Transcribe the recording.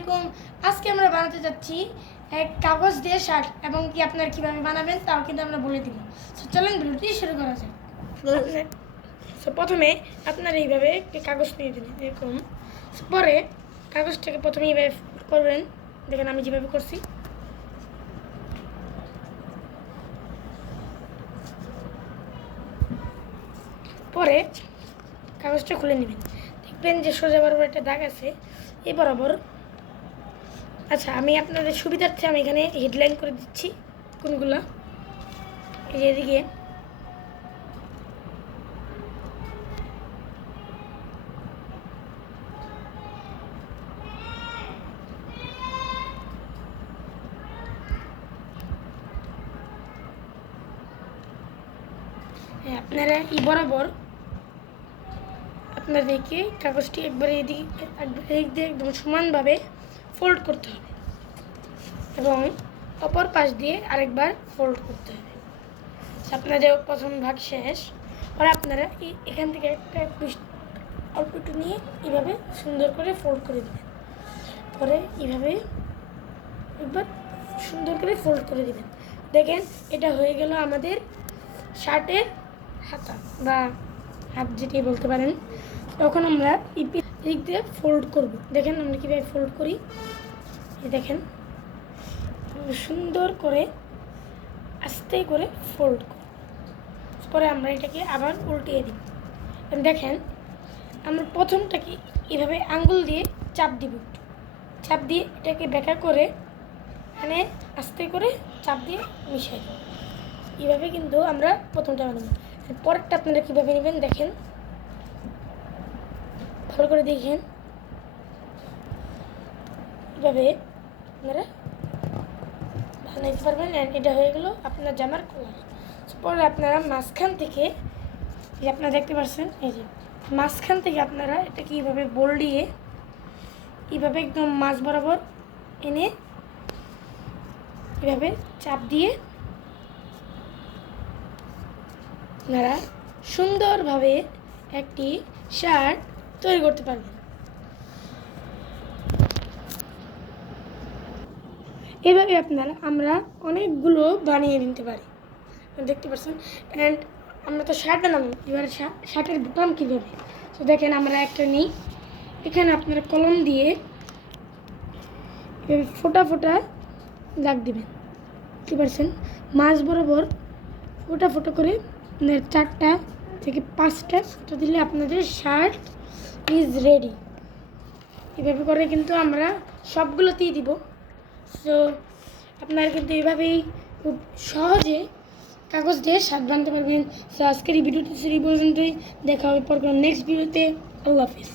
আলাইকুম। আজকে আমরা বানাতে যাচ্ছি এক কাগজ দিয়ে শার্ট এবং কি আপনারা কীভাবে বানাবেন তাও কিন্তু আমরা বলে দিব। সো চলেন ভিডিওটি শুরু করা যাক। প্রথমে আপনারা এইভাবে একটি কাগজ নিয়ে দেবেন এরকম। পরে কাগজটাকে প্রথমে এইভাবে করবেন, দেখেন আমি যেভাবে করছি। পরে কাগজটা খুলে নেবেন, দেখবেন যে সোজা বরাবর একটা দাগ আছে এই বরাবর। আচ্ছা, আমি আপনাদের সুবিধার্থে আমি এখানে হেডলাইন করে দিচ্ছি কোনগুলো। এই এদিকে আপনারা এই বরাবর আপনাদেরকে কাগজটি একবারে এদিকে একদম সমানভাবে ফোল্ড করতে হবে এবং অপর পাশ দিয়ে আরেকবার ফোল্ড করতে হবে। আপনাদের প্রথম ভাগ শেষ। পরে আপনারা এখান থেকে একটা অল্প একটু নিয়ে এইভাবে সুন্দর করে ফোল্ড করে দেবেন। পরে এইভাবে একবার সুন্দর করে ফোল্ড করে দেবেন। দেখেন এটা হয়ে গেল আমাদের শার্টের হাতা বা হাত যেটি বলতে পারেন। তখন আমরা এদিক দিয়ে ফোল্ড করব। দেখেন আমরা কীভাবে ফোল্ড করি। দেখেন সুন্দর করে আস্তে করে ফোল্ড করি। পরে আমরা এটাকে আবার উল্টিয়ে দিই। দেখেন আমরা প্রথমটাকে এভাবে আঙ্গুল দিয়ে চাপ দিব, একটু চাপ দিয়ে এটাকে ব্যাকা করে এখানে আস্তে করে চাপ দিয়ে মিশাই দিই। এইভাবে কিন্তু আমরা প্রথমটা বানাবো। পরেরটা আপনারা কীভাবে নেবেন দেখেন, ভালো করে দেখেন। এভাবে আপনারা বানাইতে পারবেন। এটা হয়ে গেল আপনার জামার কলার। পরে আপনারা মাঝখান থেকে যে আপনারা দেখতে পাচ্ছেন, এই যে মাঝখান থেকে আপনারা এটাকে এইভাবে বোল দিয়ে এইভাবে একদম মাঝ বরাবর এনে এভাবে চাপ দিয়ে আপনারা সুন্দরভাবে একটি শার্ট তৈরি করতে পারবেন। এভাবে আমরা অনেকগুলো বানিয়ে নিতে পারি, দেখতে পাচ্ছেন। অ্যান্ড আমরা তো শার্ট বানাবো, এবার শার্টের বোতাম কীভাবে। তো দেখেন আমরা একটা নিই, এখানে আপনারা কলম দিয়ে ফোটা ফোটা দাগ দিবেন, বুঝতে পারছেন। মাঝ বরাবর ফোটা ফোটা করে 4টা থেকে 5টা ফোটা দিলে আপনাদের শার্ট ইজ রেডি। এভাবে করে কিন্তু আমরা সবগুলোতেই দিব। সো আপনারা কিন্তু এভাবেই খুব সহজে কাগজ দিয়ে শার্ট বানাতে পারবেন। সো আজকের এই ভিডিওটি সেই পর্যন্তই। দেখা হবে পর নেক্সট ভিডিওতে। আল্লাহ হাফিজ।